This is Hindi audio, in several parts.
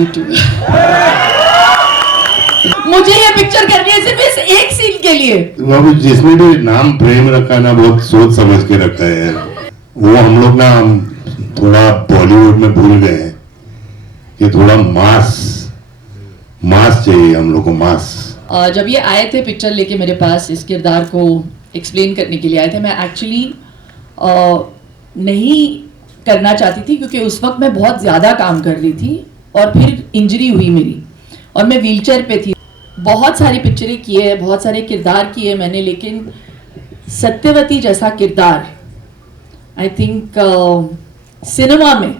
You to. मुझे ये पिक्चर करनी है सिर्फ इस एक सीन के लिए। बाबू जिसने भी नाम प्रेम रखा ना बहुत सोच समझ के रखा है यार। वो हम लोग ना थोड़ा बॉलीवुड में भूल गए हैं कि थोड़ा मास चाहिए हम लोग को, मास। जब ये आए थे पिक्चर लेके मेरे पास, इस किरदार को एक्सप्लेन करने के लिए आए थे, मैं एक्चुअली नहीं करना चाहती थी क्योंकि उस वक्त मैं बहुत ज़्यादा काम कर रही थी और फिर इंजरी हुई मेरी और मैं व्हीलचेयर पे थी। बहुत सारी पिक्चरें किए हैं, बहुत सारे किरदार किए मैंने, लेकिन सत्यवती जैसा किरदार आई थिंक सिनेमा में,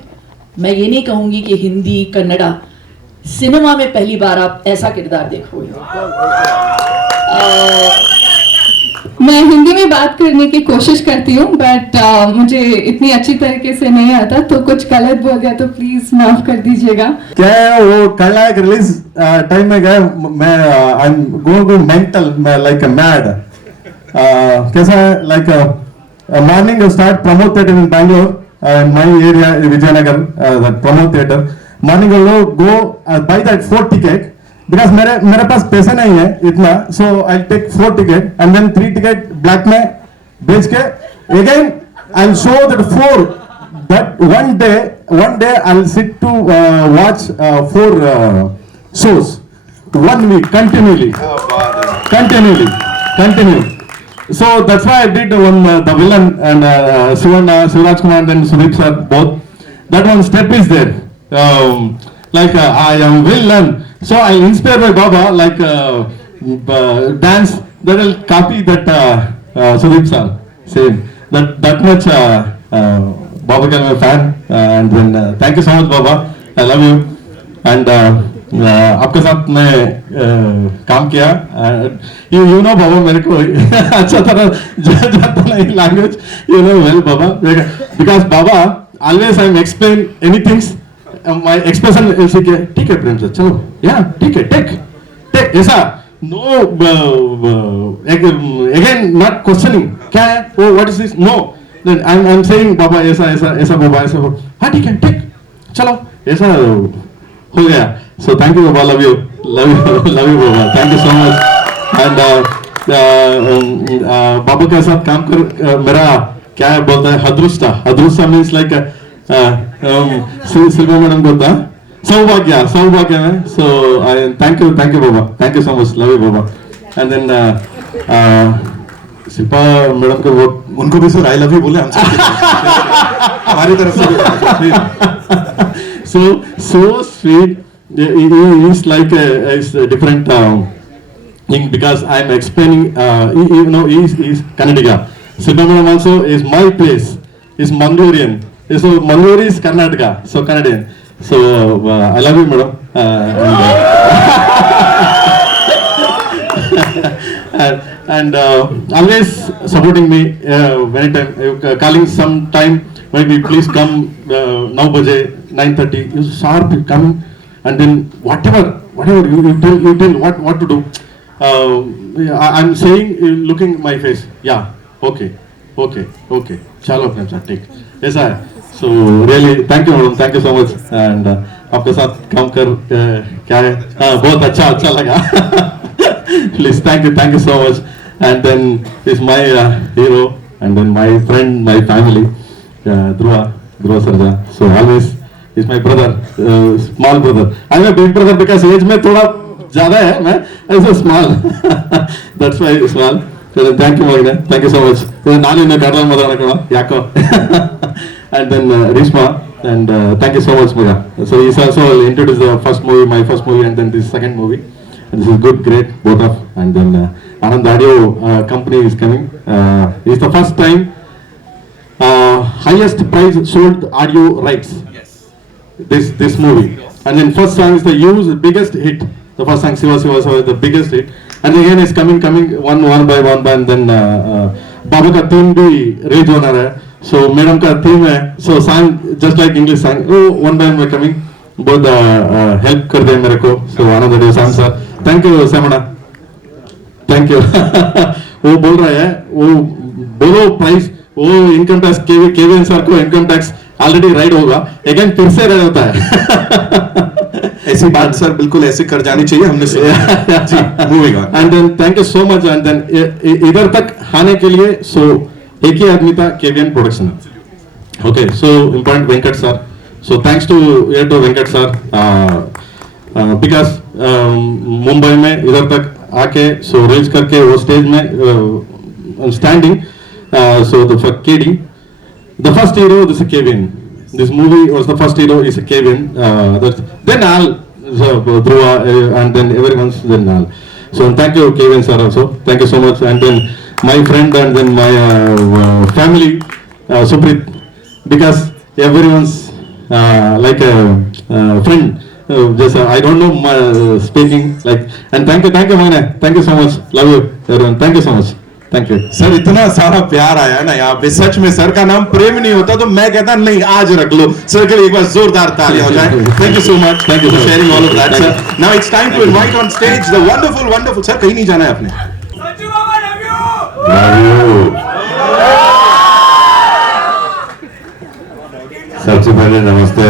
मैं ये नहीं कहूँगी कि हिंदी कन्नड़ा, सिनेमा में पहली बार आप ऐसा किरदार देखोगे। मैं हिंदी में बात करने की कोशिश करती हूँ बट मुझे इतनी अच्छी तरीके से नहीं आता, तो कुछ गलत बोल गया तो प्लीज माफ कर दीजिएगा। क्या है वो कल एक रिलीज टाइम में गए, मैं आई एम गोइंग मेंटल, मैं लाइक मैड। कैसा है, like morning start Pramod theatre in Bangalore, my area Vijayanagar, that Pramod theatre. Morning go by that 4 ticket because मेरे पास पैसे नहीं है इतना, so I take 4 ticket and then 3 ticket black में बेच के again I show that 4 that one day I'll sit to watch 4 shows 1 week continue. So that's why I did one the villain and Sivaraj Kumar and then Sudeep sir both. That one step is there, like I am villain, so I inspire by Baba, like dance that will copy that Sudeep sir same that much. Baba ka मैं fan and then thank you so much Baba, I love you and आपके साथ मैं काम किया, you know Baba मेरे को अच्छा तरह जाता नहीं language, you know well Baba, because Baba always I explain anything, my expression is ठीक है प्रेम से चलो, yeah ठीक है take ऐसा no again not questioning क्या है oh what is this, no then I'm saying Baba ऐसा Baba ऐसा हाँ ठीक है ठीक चलो ऐसा हो गया। So thank you Baba, love you Baba, thank you so much and बाबा के साथ काम कर मेरा क्या है बोलता है अदृष्टा means like सिल्वा मैडम बोलता सौभाग्य में। So I thank you Baba, thank you so much, love you Baba and then Shilpa madam को वो उनको भी सर आई लव यू बोले हमसे हमारी तरफ से। so sweet, he is like a different thing because I am explaining, you know he is Kannadiga. Silva madam also is my place, is Mangalorean, so Mangalore is Karnataka, so Canadian. So I love you madam and always supporting me many time, calling some time maybe please come 9 baje 9:30 you sharp come and then whatever you tell what to do. I'm saying looking my face, yeah okay chalo अपने साथ ठीक ऐसा है। So really thank you madam, thank you so much and आपके साथ काम कर क्या है बहुत अच्छा लगा please thank you so much and then is my hero and then my friend, my family, Dhruva Sarja, so always is my brother, small brother. I'm a big brother because age में थोड़ा ज़्यादा है, मैं ऐसा small that's why small. So thank you Magna, thank you so much. नानी ने कर रहा मजा रखना याको and then Rishma and thank you so much Maga. So he's also introduced the first movie, my first movie and then this second movie. And this is good, great, both of, and then Anand Audio company is coming. It's the first time highest price sold audio rights. Yes. This movie, and then first song is the huge biggest hit. The first song Siva the biggest hit, and again is coming one by one, and then Baba ka theme bhi raise होना है. So madam का theme है. So song just like English song. Oh one by one coming. बहुत हेल्प कर दे मेरे को। So Anand Dev song sir, thank you सेमना, थैंक यू। वो बोल रहा है, वो बोलो प्राइस, वो इनकम टैक्स केवीएन सर को इनकम टैक्स ऑलरेडी राइड होगा, अगेन फिर से राइड होता है। ऐसी बात सर बिल्कुल ऐसे कर जानी चाहिए, हमने सुना जी। Moving on. And then thank you so much. And then इधर तक आने के लिए सो एक ही आदमी था, KVN production. Okay, so important Venkat sir, so thanks to Venkat sir because Mumbai में इधर तक आके सो रीच करके वो स्टेज में standing so the KD the first hero this KVN, this movie was the first hero is Kevin, then Al, Dhruva, and then everyone's then Al. So thank you Kevin sir also, thank you so much. And then my friend and then my family, Suprit, because everyone's like a friend, just I don't know my speaking like, and thank you Mane, thank you so much, love you everyone, thank you so much, thank you sir. इतना सारा प्यार आया ना यहाँ पे, सच में सर का नाम प्रेम नहीं होता तो मैं कहता नहीं आज रख लो। सर के लिए एक बार जोरदार तालियां हो जाए। Thank you so much, thank you for sharing all of that sir. Now it's time to invite on stage the wonderful sir, कहीं नहीं जाना है आपने। सबसे पहले नमस्ते,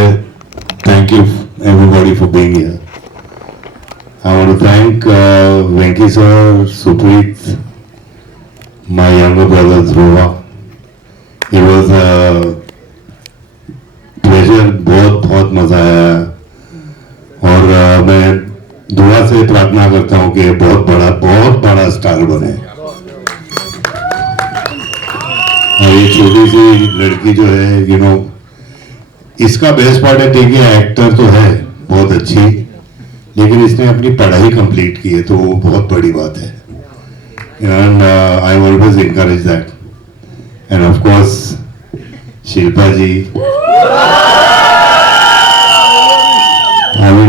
thank you everybody for being here. I want to thank Venky sir, Supreet, my younger brother Dhruva. It was a pleasure, बहुत मजा आया। और मैं दुआ से प्रार्थना करता हूँ कि बहुत बड़ा स्टार बने। और ये छोटी सी लड़की जो है, यू नो, इसका बेस्ट पार्ट है, ठीक है एक्टर तो है बहुत अच्छी, लेकिन इसने अपनी पढ़ाई कंप्लीट की है, तो वो बहुत बड़ी बात है। And I always encourage that. And of course, Shilpa जी,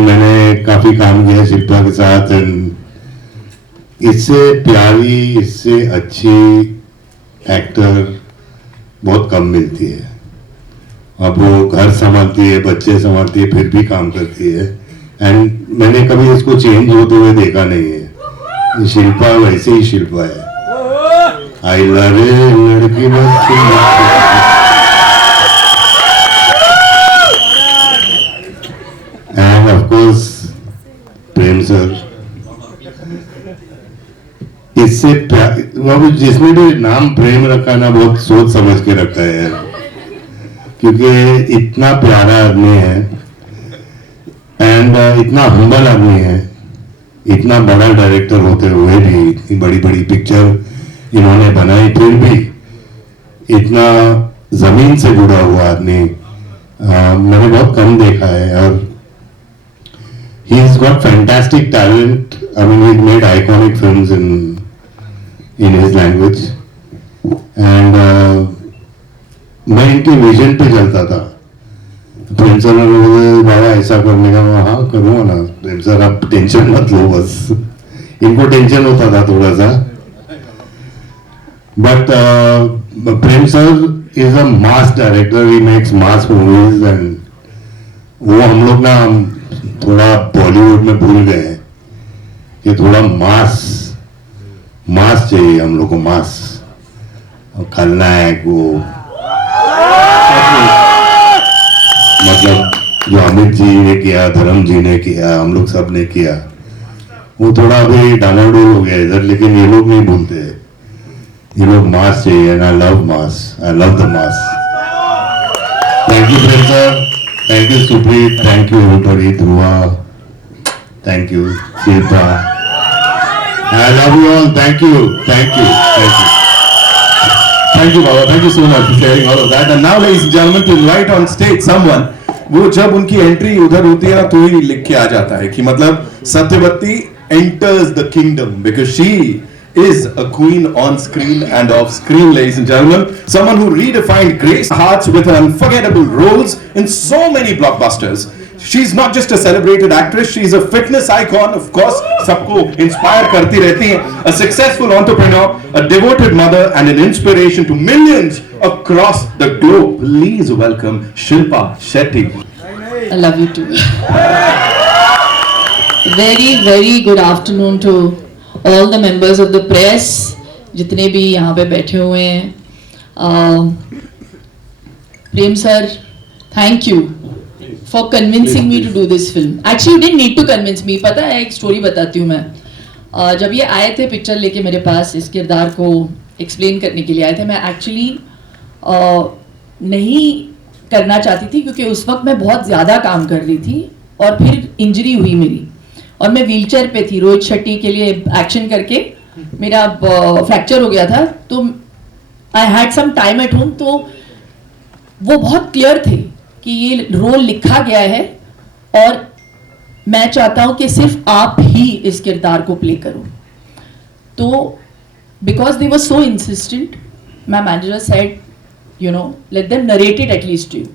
मैंने काफी काम किया शिल्पा के साथ, एंड इससे प्यारी, इससे अच्छी एक्टर बहुत कम मिलती है। अब वो घर संभालती है, बच्चे संभालती है, फिर भी काम करती है, एंड मैंने कभी इसको चेंज होते हुए देखा नहीं है। शिल्पा वैसे ही शिल्पा है। आई लड़े लड़की end of course Prem sir, इससे जिसने भी नाम प्रेम रखा ना, बहुत सोच समझ के रखा है, क्योंकि इतना प्यारा आदमी है एंड इतना हम्बल आदमी है। इतना बड़ा डायरेक्टर होते हुए भी इतनी बड़ी बड़ी पिक्चर इन्होंने बनाई, फिर भी इतना जमीन से जुड़ा हुआ आदमी मैंने बहुत कम देखा है। और he has got fantastic talent. I mean he made iconic films in his language, and मैं इनके विजन पे चलता था। प्रेम सर ने बोला बाबा ऐसा करने का, हाँ करूँगा ना प्रेम सर, आप टेंशन मत लो, बस इनको टेंशन होता था थोड़ा सा। But Prem sir is a mass director, he makes mass movies, and वो हम लोग ना थोड़ा बॉलीवुड में भूल गए हैं कि थोड़ा मास चाहिए हम लोग को, मास। खलनायक वो मतलब जो अमित जी ने किया, धर्म जी ने किया, हम लोग सब ने किया, वो थोड़ा अभी डामाडोल हो गया इधर, लेकिन ये लोग नहीं भूलते। ये लोग मास चाहिए, and I love mass, I love the mass. Thank you Prem sir, thank you Supreeth, thank you everybody, Dhruva, thank you Shilpa, I love you all, thank you, thank you, thank you. Thank you, Baba. Thank you so much for sharing all of that. And now, ladies and gentlemen, to invite on stage someone, वो जब उनकी एंट्री उधर होती है ना, तो ही लिख के आ जाता है कि मतलब Satyavati enters the kingdom because she is a queen on screen and off screen, ladies and gentlemen. Someone who redefined grace hearts with unforgettable roles in so many blockbusters. She's not just a celebrated actress, she's a fitness icon, of course, सबको inspire करती रहती हैं. A successful entrepreneur, a devoted mother, and an inspiration to millions across the globe. Please welcome Shilpa Shetty. I love you too. Very, very good afternoon to all the members of the press, जितने भी यहाँ पे बैठे हुए हैं. प्रेम sir, thank you for convincing me to do this film. Actually, you didn't need to convince me. पता है, एक स्टोरी बताती हूँ मैं. जब ये आए थे पिक्चर लेके मेरे पास, इस किरदार को एक्सप्लेन करने के लिए आए थे, मैं एक्चुअली नहीं करना चाहती थी क्योंकि उस वक्त मैं बहुत ज़्यादा काम कर रही थी और फिर इंजरी हुई मेरी और मैं व्हीलचेयर पे थी. रोहित शेट्टी के लिए एक्शन करके मेरा फ्रैक्चर हो गया था, तो I had some time at home. तो वो बहुत क्लियर थे कि ये रोल लिखा गया है और मैं चाहता हूं कि सिर्फ आप ही इस किरदार को प्ले करो. तो because they were so insistent, my manager said you know let them narrate it at least you.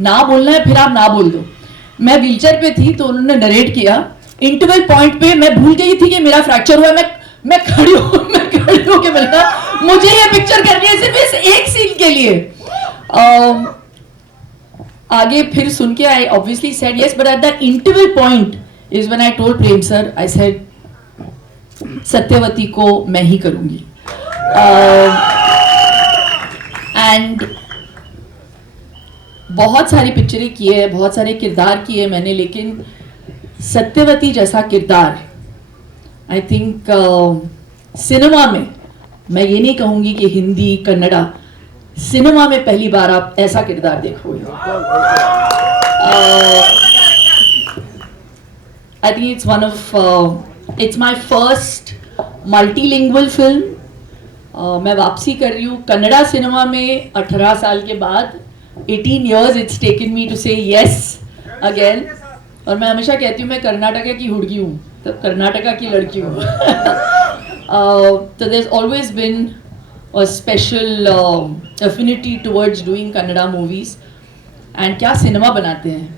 ना बोलना है फिर आप ना बोल दो. मैं व्हीलचेयर पे थी तो उन्होंने नरेट किया. इंटरवल पॉइंट पे मैं भूल गई थी कि मेरा फ्रैक्चर हुआ है. मैं खड़ी होके बोला मुझे ये पिक्चर करनी है सिर्फ इस एक सीन के लिए. आगे फिर सुन के I obviously said yes, but at that interval point is when I told Prem sir, I said Satyavati को मैं ही करूंगी. एंड बहुत सारी पिक्चरें किए हैं, बहुत सारे किरदार किए मैंने, लेकिन सत्यवती जैसा किरदार आई थिंक सिनेमा में, मैं ये नहीं कहूंगी कि हिंदी कन्नड़ा, सिनेमा में पहली बार आप ऐसा किरदार देखोगे. I think it's one of its my first multilingual film. मैं वापसी कर रही हूँ कन्नड़ा सिनेमा में 18 साल के बाद. 18 years it's taken me to say yes again. और मैं हमेशा कहती हूँ मैं कर्नाटका की हुड़गी हूँ, तो कर्नाटका की लड़की हूँ. So there's always been a special affinity towards doing Kannada movies. And क्या सिनेमा बनाते हैं.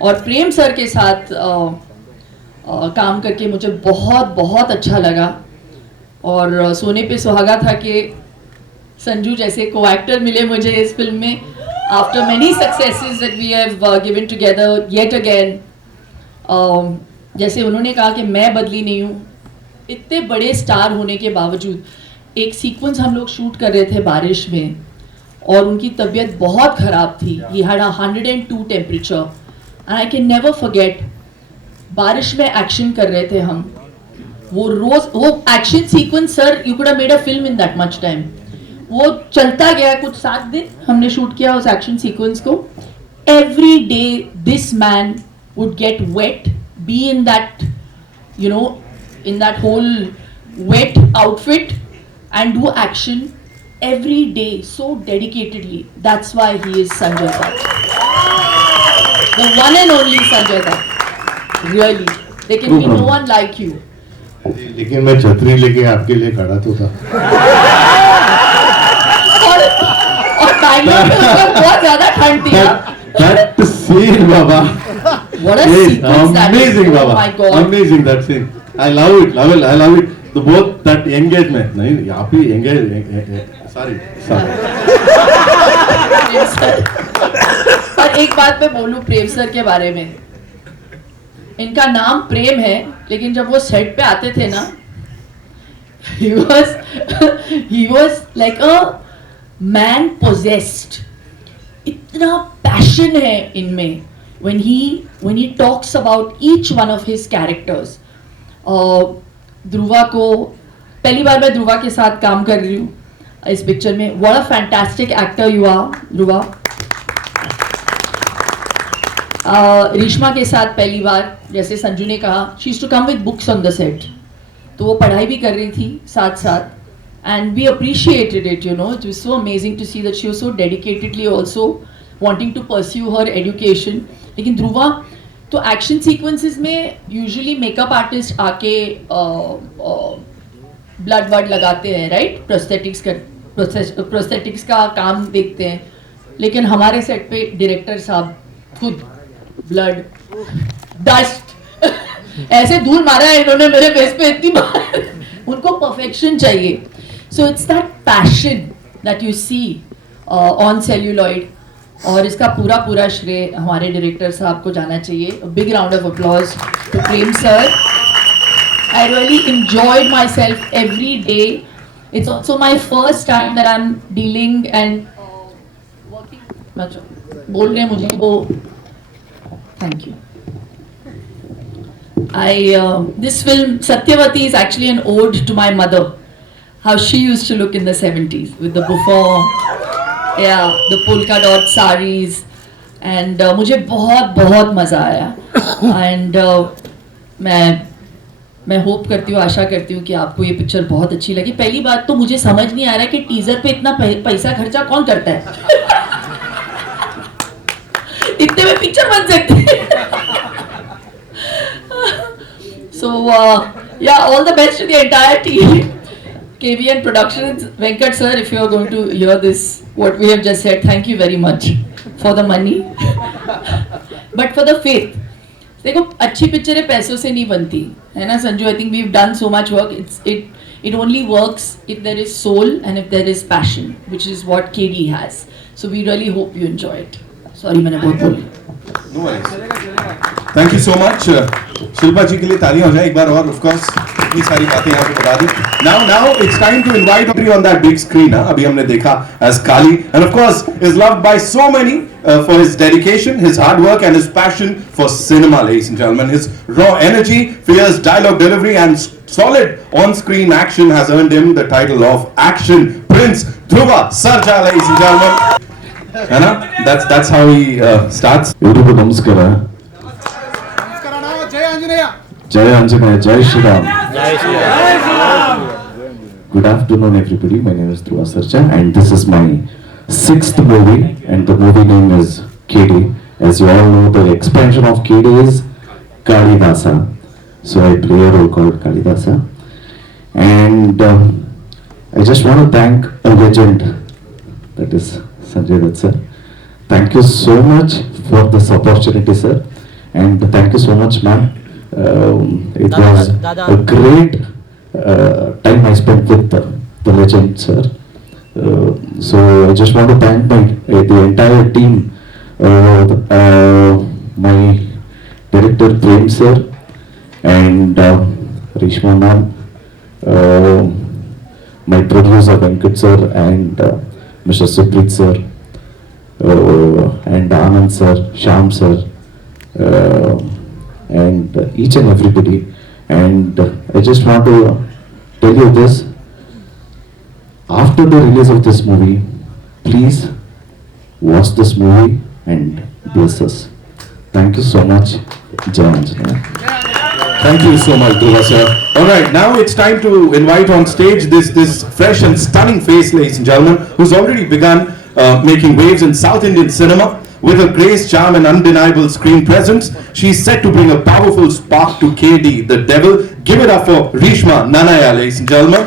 और प्रेम सर के साथ काम करके मुझे बहुत बहुत अच्छा लगा. और सोने पे सुहागा था कि संजू जैसे को एक्टर मिले मुझे इस फिल्म में. After many successes that we have given together yet again, जैसे उन्होंने कहा कि मैं बदली नहीं हूँ. इतने बड़े स्टार होने के बावजूद एक सीक्वेंस हम लोग शूट कर रहे थे बारिश में और उनकी तबीयत बहुत ख़राब थी. He had 102 temperature and I can never forget. बारिश में एक्शन कर रहे थे हम. वो action sequence sir, you could have made a film in that much time. वो चलता गया कुछ 7 दिन हमने शूट किया उस एक्शन सीक्वेंस को. Every day this man would get wet, be in that you know in that whole wet outfit and do action every day so dedicatedly. That's why he is Sanjay Dutt, the one and only Sanjay Dutt. Really, there can be no one like you. लेकिन मैं छतरी लेके आपके लिए खड़ा तो था. और बैंगलोर में उस वक्त बहुत ज्यादा ठंड थी. That scene, Baba. What a sequence that is. Amazing, Baba. Oh my God. Amazing that scene. I love it. I love it. The both that engagement. नहीं, यहाँ पे engage. Sorry. पर एक बात मैं बोलूं प्रेम सर के बारे में. इनका नाम प्रेम है, लेकिन जब वो सेट पे आते थे ना, he was like a man possessed. इतना पैशन है इनमें when he talks about each one of his characters. Dhruva को पहली बार मैं ध्रुवा के साथ काम कर रही हूँ इस पिक्चर में. What a fantastic actor you are, Dhruva. Reshma के साथ पहली बार, जैसे संजू ने कहा, she used to come with books on the set. तो वो पढ़ाई भी कर रही थी साथ साथ. And we appreciated it, you know. It was so amazing to see that she was so dedicatedly also wanting to pursue her education. लेकिन ध्रुवा तो एक्शन सीक्वेंसेस में यूजुअली मेकअप आर्टिस्ट आके ब्लड वर्ड लगाते हैं, राइट. प्रोस्थेटिक्स का काम देखते हैं. लेकिन हमारे सेट पे डायरेक्टर साहब खुद ब्लड डस्ट ऐसे धूल मारा है इन्होंने मेरे फेस पे इतनी बार. उनको परफेक्शन चाहिए. So it's that passion that you see on celluloid. और इसका पूरा श्रेय हमारे डायरेक्टर साहब को जाना चाहिए. Big round of applause to Prem sir. I really enjoyed myself every day. It's also my first time that I'm dealing and working. बोल रहे हैं मुझे वो Thank you. This film Satyavati is actually an ode to my mother, how she used to look in the 70s with the bouffant, yeah, the polka dot saris, and मुझे बहुत मज़ा आया, and मैं होप करती हूँ, आशा करती हूँ कि आपको ये पिक्चर बहुत अच्छी लगी. पहली बात तो मुझे समझ नहीं आ रहा है कि टीजर पे इतना पैसा खर्चा कौन करता है. इतने में पिक्चर बन सकती है. So yeah, all the best to the entire team. KVN Productions, Venkat sir, if you are going to hear this, what we have just said, thank you very much for the money, but for the faith. देखो अच्छी पिक्चरें पैसों से नहीं बनती है ना Sanju. I think we've done so much work. It only works if there is soul and if there is passion, which is what KD has. So we really hope you enjoy it. Sorry मैंने बहुत बोली. No worries. Thank you so much. Shilpa जी के लिए तालियां हो जाए एक बार और. Of course इतनी सारी बातें यहाँ पे बता दी. Now it's time to invite Audrey on that big screen. अभी हमने देखा as Kali, and of course is loved by so many for his dedication, his hard work, and his passion for cinema, ladies and gentlemen. His raw energy, fierce dialogue delivery, and solid on-screen action has earned him the title of Action Prince Dhruva Sarja, ladies and gentlemen. है ना? That's how he starts. ಎಲ್ರಿಗೂ ನಮಸ್ಕಾರ. ಜಯ ಆಂಜನೇಯ, ಜೈ Shriram. Good afternoon, everybody. My name is Dhruva Sarja, and this is my 6th movie, and the movie name is KD. As you all know, the expansion of KD is Kalidasa. So I play a role called Kalidasa, and I just want to thank a legend, that is Sanjay Dutt sir. Thank you so much for this opportunity, sir, and thank you so much, ma'am. It was a great time I spent with the legend, sir. So I just want to thank the entire team, my director Prem sir, and Rishma ma'am, my producer Venkat sir, and Mr. Suprit sir, and Anand sir, Sham sir, and each and everybody. And I just want to tell you this: after the release of this movie, please watch this movie and bless us. Thank you so much. Jai Anjaneya. Thank you so much, Dhruva sir. All right, now it's time to invite on stage this fresh and stunning face, ladies and gentlemen, who's already begun making waves in South Indian cinema. With her grace, charm, and undeniable screen presence, she's set to bring a powerful spark to KD, the devil. Give it up for Rishma Nanaya, ladies and gentlemen.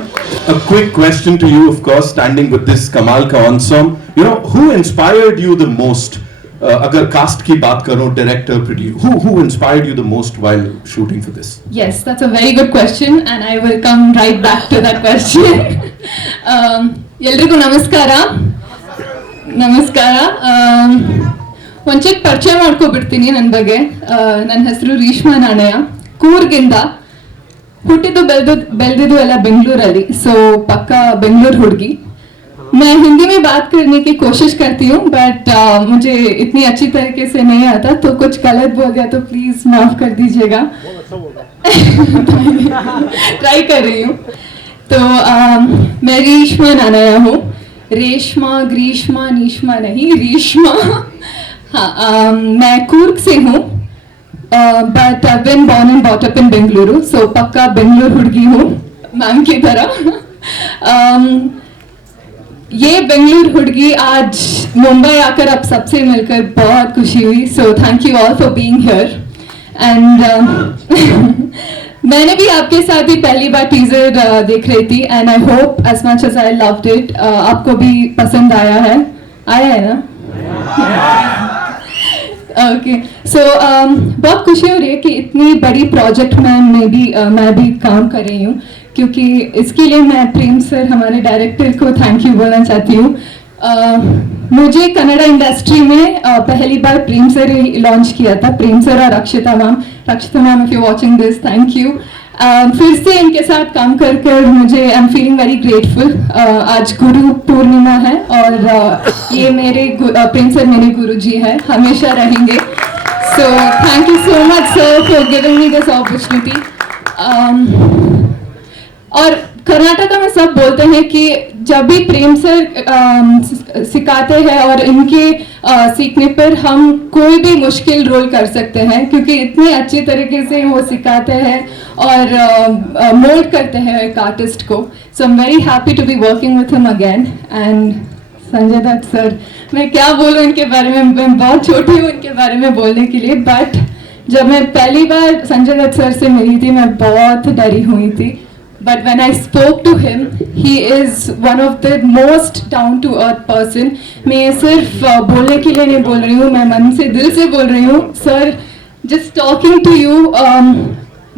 A quick question to you, of course, standing with this Kamal ka ensemble. You know, who inspired you the most? Agar cast ki baat karo, director, producer, who inspired you the most while shooting for this? Yes, that's a very good question, and I will come right back to that question. ಎಲ್ರಿಗೂ ನಮಸ್ಕಾರ. ಒಂದು ಚಿಕ್ಕ ಪರಿಚಯ ಮಾಡ್ಕೊಬಿಡ್ತೀನಿ ನನ್ನ ಬಗ್ಗೆ. ನನ್ನ ಹೆಸರು ರೇಷ್ಮಾ ನಾಣಯ್ಯ, ಕೂರ್ಗಿಂದ. ಹುಟ್ಟಿದ್ದು ಬೆಳೆದಿದ್ದು ಎಲ್ಲ ಬೆಂಗಳೂರಲ್ಲಿ, ಸೊ ಪಕ್ಕಾ ಬೆಂಗಳೂರು ಹುಡುगी. मैं हिंदी में बात करने की कोशिश करती हूँ, बट मुझे इतनी अच्छी तरीके से नहीं आता, तो कुछ गलत बोल दिया तो प्लीज माफ कर दीजिएगा. ट्राई कर रही हूँ. तो मैं रेशमा नानाया हूँ. रेशमा, ग्रीष्मा, नीशमा नहीं, रेशमा. हाँ, मैं कूर्ग से हूँ, but I been born and bought up in Bengaluru, सो पक्का बेंगलुरु हुडगी हूँ मैम की तरह. ये बेंगलुरु हुडगी आज मुंबई आकर अब सबसे मिलकर बहुत खुशी हुई. So thank you all for being here. And मैंने भी आपके साथ ही पहली बार टीजर देख रही थी, and I hope as much as I loved it आपको भी पसंद आया है ना? ओके, सो बहुत खुशी हो रही है कि इतनी बड़ी प्रोजेक्ट में मैं भी काम कर रही हूँ, क्योंकि इसके लिए मैं प्रेम सर, हमारे डायरेक्टर को थैंक यू बोलना चाहती हूँ. मुझे कन्नड़ा इंडस्ट्री में पहली बार प्रेम सर लॉन्च किया था, प्रेम सर और रक्षिता ma'am if you watching this, thank you. फिर से इनके साथ काम कर मुझे I am feeling very grateful. आज गुरु पूर्णिमा है और ये मेरे प्रेम सर मेरे गुरु जी है, हमेशा रहेंगे. So thank you so much, sir, for giving me this opportunity. और कर्नाटका में सब बोलते हैं कि जब भी प्रेम सर सिखाते हैं और इनके सीखने पर हम कोई भी मुश्किल रोल कर सकते हैं, क्योंकि इतने अच्छी तरीके से वो सिखाते हैं और मोल्ड करते हैं एक आर्टिस्ट को. So I am very happy to be working with him again. And Sanjay Dutt sir, मैं क्या बोलूँ इनके बारे में, मैं बहुत छोटी हूँ इनके बारे में बोलने के लिए, बट जब मैं पहली बार संजय दत्त सर से मिली थी मैं बहुत डरी हुई थी. But when I spoke to him, he is one of the most down to earth person. मैं ये सिर्फ बोलने के लिए नहीं बोल रही हूँ, मैं मन से दिल से बोल रही हूँ. Sir, just talking to you,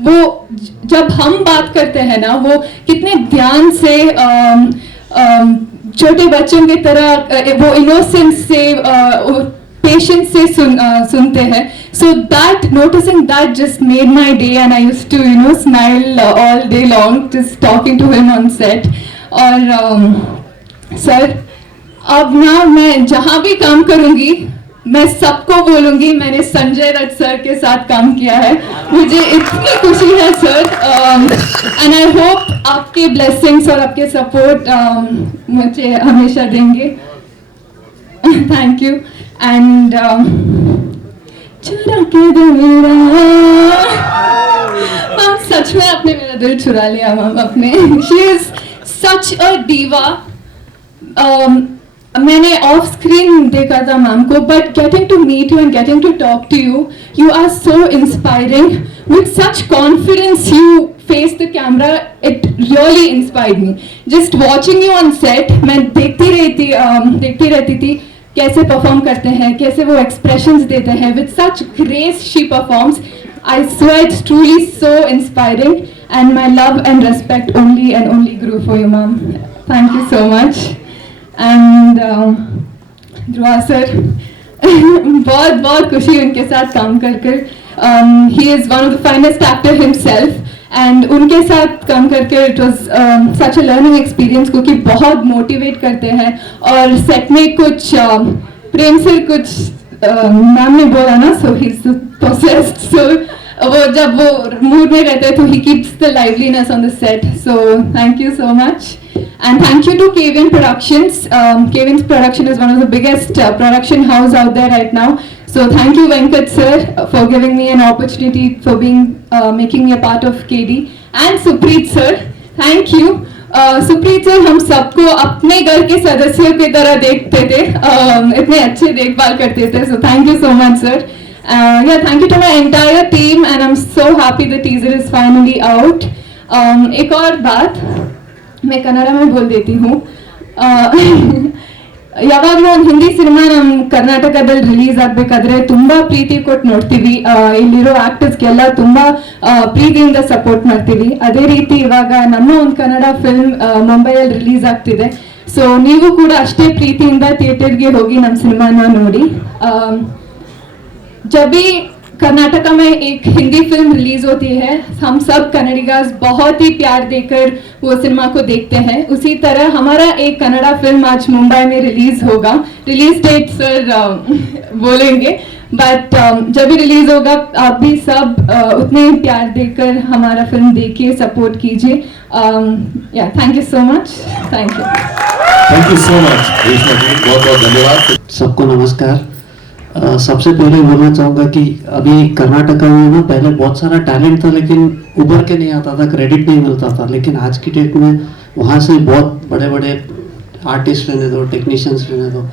वो जब हम बात करते हैं ना, वो कितने ध्यान से छोटे बच्चों की तरह वो इनोसेंस से पेशेंस से सुनते हैं. So that, noticing that just made my day, and I used to, smile all day long just talking to him on set. और सर, अब ना मैं जहाँ भी काम करूँगी मैं सबको बोलूँगी मैंने संजय दत्त सर के साथ काम किया है. मुझे इतनी खुशी है सर, एंड आई होप आपके ब्लेसिंग्स और आपके सपोर्ट मुझे हमेशा देंगे. Thank you. एंड चुरा के दे मेरा, मैम सच में आपने मेरा दिल चुरा लिया मैम अपने. She is such a diva. मैंने ऑफ स्क्रीन देखा था मैम को, but getting to meet you and getting to talk to you, you are so inspiring. With such confidence you face the camera, it really inspired me. Just watching you on set, मैं देखती रहती थी कैसे परफॉर्म करते हैं, कैसे वो एक्सप्रेशंस देते हैं. With such grace she performs. I swear it's truly so inspiring, and my love and respect only grew for you ma'am. Thank you so much. And Dhruva sir, बहुत खुशी उनके साथ काम कर. He is one of the finest actor himself, and उनके साथ काम करके it was such a learning experience, क्योंकि बहुत मोटिवेट करते हैं. और सेट में कुछ प्रेम से कुछ मैम ने बोला ना, सो ही इज पोसेस्ड. सो वो जब वो मूड में रहते हैं तो he keeps the liveliness on the set. So thank you so much. And thank you to KVN Productions. KVN's production is one of the biggest production house out there right now. So thank you Venkat sir for giving me an opportunity, for making me a part of KD. And Supreet sir, thank you. Supreet sir हम सबको अपने घर के सदस्यों की तरह देखते थे, इतने अच्छे देखभाल करते थे. So thank you so much sir. Yeah, thank you to my entire team, and I'm so happy the teaser is finally out. एक और बात मैं कन्नड़ में बोल देती हूँ. ಯಾವಾಗಲೂ ಒಂದು ಹಿಂದಿ ಸಿನಿಮಾ ನಮ್ಮ ಕರ್ನಾಟಕದಲ್ಲಿ ರಿಲೀಸ್ ಆಗಬೇಕಾದ್ರೆ ತುಂಬಾ ಪ್ರೀತಿ ಕೊಟ್ಟು ನೋಡ್ತೀವಿ. ಇಲ್ಲಿರೋ ಆಕ್ಟರ್ಸ್ಗೆಲ್ಲ ತುಂಬಾ ಪ್ರೀತಿಯಿಂದ ಸಪೋರ್ಟ್ ಮಾಡ್ತೀವಿ. ಅದೇ ರೀತಿ ಇವಾಗ ನಮ್ಮ ಒಂದು ಕನ್ನಡ ಫಿಲ್ಮ್ ಮುಂಬೈಯಲ್ಲಿ ರಿಲೀಸ್ ಆಗ್ತಿದೆ. ಸೊ ನೀವು ಕೂಡ ಅಷ್ಟೇ ಪ್ರೀತಿಯಿಂದ ಥಿಯೇಟರ್ಗೆ ಹೋಗಿ ನಮ್ಮ ಸಿನಿಮಾನ ನೋಡಿ. जब भी कर्नाटका में एक हिंदी फिल्म रिलीज होती है, हम सब कन्नडिगास बहुत ही प्यार देकर वो सिनेमा को देखते हैं. उसी तरह हमारा एक कन्नड़ा फिल्म आज मुंबई में रिलीज होगा. रिलीज डेट सर बोलेंगे, बट जब भी रिलीज होगा आप भी सब उतने ही प्यार देकर हमारा फिल्म देखिए, सपोर्ट कीजिए. या thank you so much. Thank you so much Reshma ji, बहुत बहुत धन्यवाद. सबको नमस्कार. सबसे पहले बोलना चाहूँगा कि अभी कर्नाटका में ना पहले बहुत सारा टैलेंट था, लेकिन उभर के नहीं आता था, क्रेडिट नहीं मिलता था. लेकिन आज की डेट में वहाँ से बहुत बड़े बड़े आर्टिस्ट रहने दो, टेक्नीशियंस रहने दो.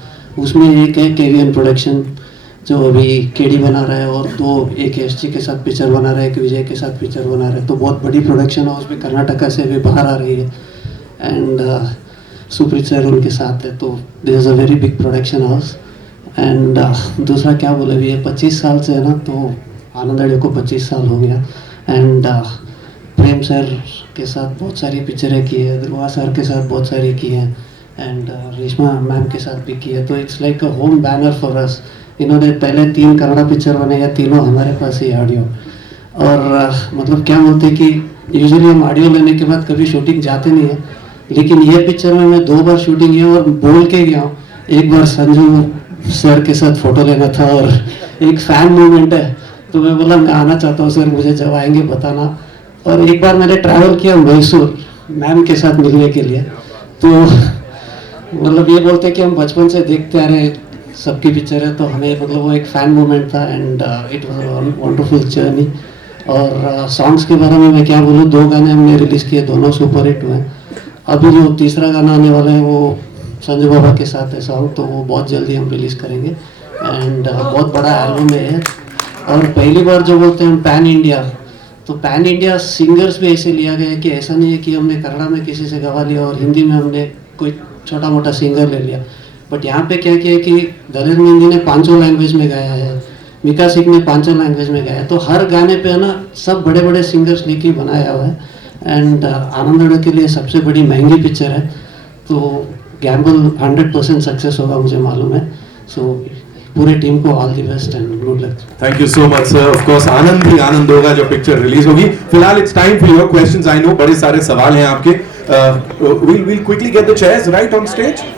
उसमें एक है केवीएन प्रोडक्शन जो अभी केडी बना रहा है, और दो एक एसजी के साथ पिक्चर बना रहा है, एक विजय के साथ पिक्चर बना रहा है. तो बहुत बड़ी प्रोडक्शन हाउस भी कर्नाटका से भी बाहर आ रही है. एंड सुप्रीत सर उनके साथ है, तो this is a very big production house. And दूसरा क्या बोले, भी ये 25 साल से है ना, तो आनंद अड़े को 25 साल हो गया. एंड प्रेम सर के साथ बहुत सारी पिक्चरें की है, ध्रुवा सर के साथ बहुत सारी की हैं, एंड रेशमा मैम के साथ भी की है. तो it's like a home banner for us. इन्होंने पहले 3 कन्नड़ा पिक्चर बने हैं, तीनों हमारे पास ही ऑडियो. और मतलब क्या बोलते हैं कि यूजुअली हम ऑडियो लेने के बाद कभी शूटिंग जाते नहीं है, लेकिन ये पिक्चर में मैं 2 बार शूटिंग की और बोल के गया हूँ. एक बार संजू सर के साथ फोटो लेना था, और एक फैन मूवमेंट है। तो मैं बोला मैं आना चाहता हूँ सर, मुझे जब आएंगे बताना। और एक बार मैंने ट्रैवल किया मैसूर मैम के साथ मिलने के लिए, तो मतलब ये बोलते कि हम बचपन से देखते आ रहे सबकी पिक्चर है, तो हमें मतलब वो एक फैन मोमेंट था and it was wonderful journey. और सॉन्ग्स के बारे में मैं क्या बोलूँ, 2 गाने हमने रिलीज़ किए, दोनों सुपर हिट हुए। अभी जो तीसरा गाना आने वाला है वो संजू बाबा के साथ है सॉन्ग, तो वो बहुत जल्दी हम रिलीज़ करेंगे एंड बहुत बड़ा एल्बम है। और पहली बार जो बोलते हैं हम पैन इंडिया, तो पैन इंडिया सिंगर्स भी ऐसे लिया गया है कि ऐसा नहीं है कि हमने कन्नड़ा में किसी से गवा लिया और हिंदी में हमने कोई छोटा मोटा सिंगर ले लिया। बट यहाँ पे क्या किया कि दलेर मेहंदी ने 5 लैंग्वेज में गाया है, मिका सिंह ने 5 लैंग्वेज में गाया है, तो हर गाने पे है ना सब बड़े बड़े सिंगर्स लेके बनाया हुआ है। एंड आनंद के लिए सबसे बड़ी महंगी पिक्चर है, तो गैम्बल 100% सक्सेस होगा मुझे मालूम है। सो पूरे टीम को all the best and good luck. Thank you so much sir. Of course Anand भी आनंद होगा जो पिक्चर रिलीज होगी। फिलहाल it's time for your questions. I know बड़े सारे सवाल हैं आपके। We'll quickly get the chairs right on stage.